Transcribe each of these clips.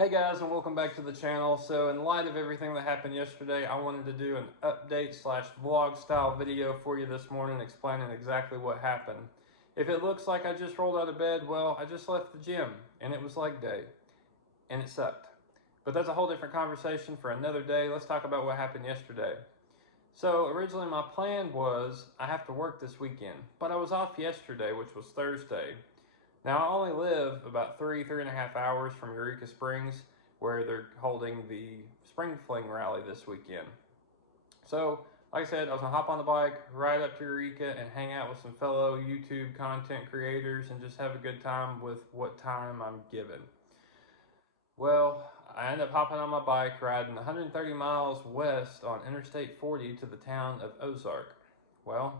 Hey guys, and welcome back to the channel. So in light of everything that happened yesterday, I wanted to do an update slash vlog style video for you this morning explaining exactly what happened. If it looks like I just rolled out of bed, well, I just left the gym and it was leg day and it sucked. But that's a whole different conversation for another day. Let's talk about what happened yesterday. So originally my plan was I have to work this weekend, but I was off yesterday, which was Thursday. Now, I only live about three and a half hours from Eureka Springs, where they're holding the Spring Fling rally this weekend. So, like I said, I was gonna hop on the bike, ride up to Eureka, and hang out with some fellow YouTube content creators and just have a good time with what time I'm given. Well, I ended up hopping on my bike, riding 130 miles west on Interstate 40 to the town of Ozark. Well,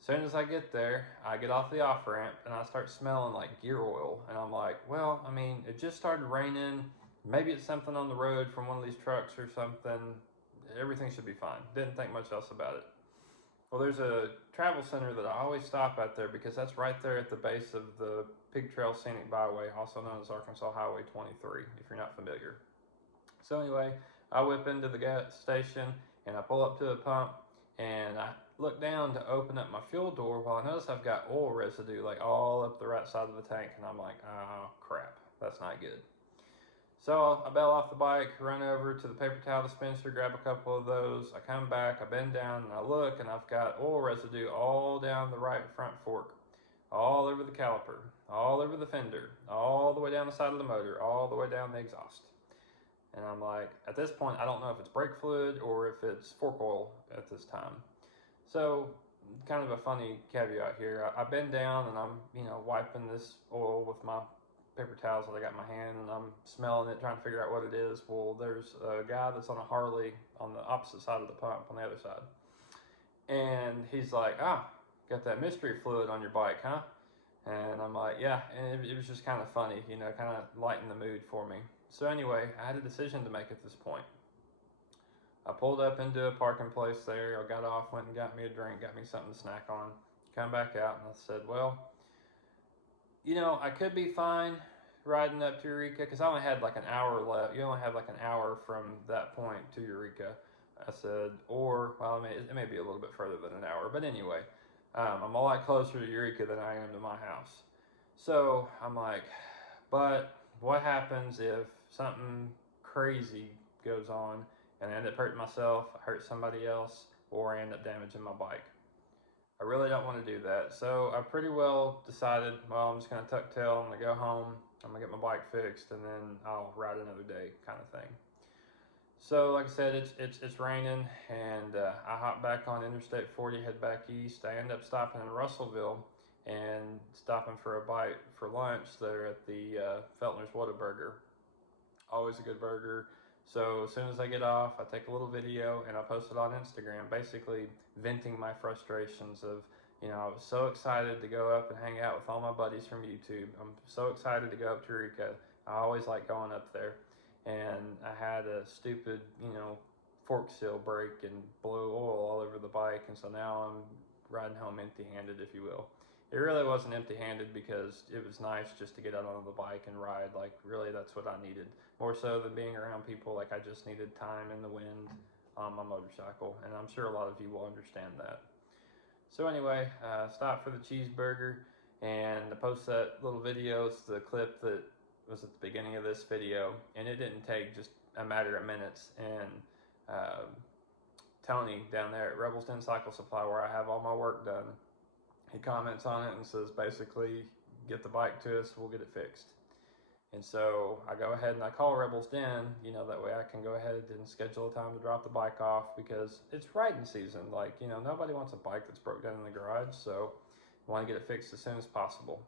as soon as I get there, I get off the off ramp and I start smelling like gear oil. And I'm like, well, I mean, it just started raining. Maybe it's something on the road from one of these trucks or something. Everything should be fine. Didn't think much else about it. Well, there's a travel center that I always stop at there because that's right there at the base of the Pig Trail Scenic Byway, also known as Arkansas Highway 23, if you're not familiar. So anyway, I whip into the gas station and I pull up to the pump and I look down to open up my fuel door. Well, I notice I've got oil residue like all up the right side of the tank, and I'm like, oh crap, that's not good. So I bail off the bike, run over to the paper towel dispenser, grab a couple of those. I come back, I bend down and I look, and I've got oil residue all down the right front fork, all over the caliper, all over the fender, all the way down the side of the motor, all the way down the exhaust. And I'm like, at this point, I don't know if it's brake fluid or if it's fork oil at this time. So, kind of a funny caveat here. I bend down and I'm, wiping this oil with my paper towels that I got in my hand, and I'm smelling it, trying to figure out what it is. Well, there's a guy that's on a Harley on the opposite side of the pump, on the other side. And he's like, got that mystery fluid on your bike, huh? And I'm like, yeah, and it was just kind of funny, kind of lighten the mood for me. So anyway, I had a decision to make at this point. I pulled up into a parking place there. I got off, went and got me a drink, got me something to snack on. Come back out, and I said, well, I could be fine riding up to Eureka because I only had like an hour left. You only have like an hour from that point to Eureka. I said, or, well, it may be a little bit further than an hour, but anyway, I'm a lot closer to Eureka than I am to my house. So I'm like, but what happens if something crazy goes on and I end up hurting myself, I hurt somebody else, or I end up damaging my bike? I really don't want to do that. So I pretty well decided, well, I'm just going to tuck tail, I'm going to go home, I'm going to get my bike fixed, and then I'll ride another day kind of thing. So like I said, it's raining, and I hop back on Interstate 40, head back east. I end up stopping in Russellville and stopping for a bite for lunch there at the Feltner's Whataburger. Always a good burger. So as soon as I get off, I take a little video and I post it on Instagram, basically venting my frustrations of, I was so excited to go up and hang out with all my buddies from YouTube. I'm so excited to go up to Eureka. I always like going up there. And I had a stupid, fork seal break and blew oil all over the bike. And so now I'm riding home empty-handed, if you will. It really wasn't empty-handed because it was nice just to get out on the bike and ride. Like, really, that's what I needed. More so than being around people. Like, I just needed time in the wind on my motorcycle. And I'm sure a lot of you will understand that. So anyway, stopped for the cheeseburger and I post that little video. It's the clip that was at the beginning of this video. And it didn't take just a matter of minutes. And Tony down there at Rebels Den Cycle Supply, where I have all my work done, he comments on it and says, basically, get the bike to us, we'll get it fixed. And so I go ahead and I call Rebels Den, that way I can go ahead and schedule a time to drop the bike off because it's riding season. Like, nobody wants a bike that's broke down in the garage, so I want to get it fixed as soon as possible.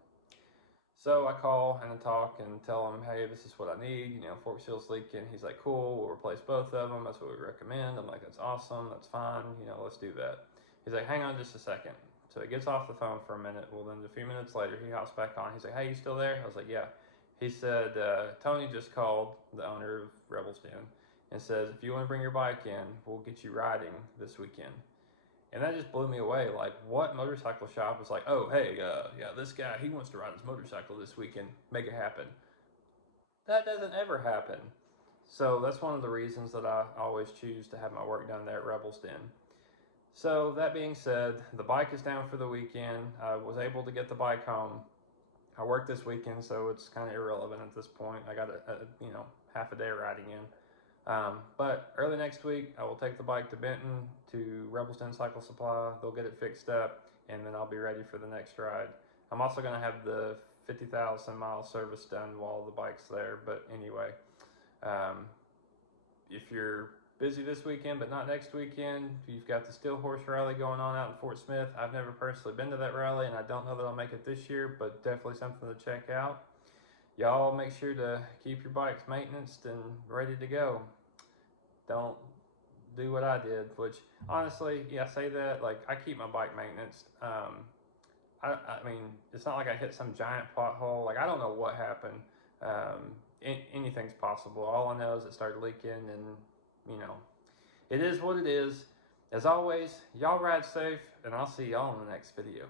So I call and I talk and tell him, hey, this is what I need, fork seal's leaking. He's like, cool, we'll replace both of them, that's what we recommend. I'm like, that's awesome, that's fine, let's do that. He's like, hang on just a second. So he gets off the phone for a minute. Well, then a few minutes later, he hops back on. He's like, hey, you still there? I was like, yeah. He said, Tony just called, the owner of Rebels Den, and says, if you want to bring your bike in, we'll get you riding this weekend. And that just blew me away. Like, what motorcycle shop was like, oh, hey, yeah, this guy, he wants to ride his motorcycle this weekend. Make it happen. That doesn't ever happen. So that's one of the reasons that I always choose to have my work done there at Rebel's Den. So that being said, the bike is down for the weekend. I was able to get the bike home. I worked this weekend, so it's kind of irrelevant at this point. I got half a day riding in. But early next week, I will take the bike to Benton to Rebel's Den Cycle Supply. They'll get it fixed up, and then I'll be ready for the next ride. I'm also going to have the 50,000 mile service done while the bike's there. But anyway, if you're busy this weekend but not next weekend, you've got the Steel Horse Rally going on out in Fort Smith. I've never personally been to that rally, and I don't know that I'll make it this year, but definitely something to check out. Y'all make sure to keep your bikes maintained and ready to go. Don't do what I did, which honestly, yeah, I say that, like, I keep my bike maintained. I mean, it's not like I hit some giant pothole. Like, I don't know what happened. Anything's possible. All I know is it started leaking, and you know, it is what it is. As always, y'all ride safe, and I'll see y'all in the next video.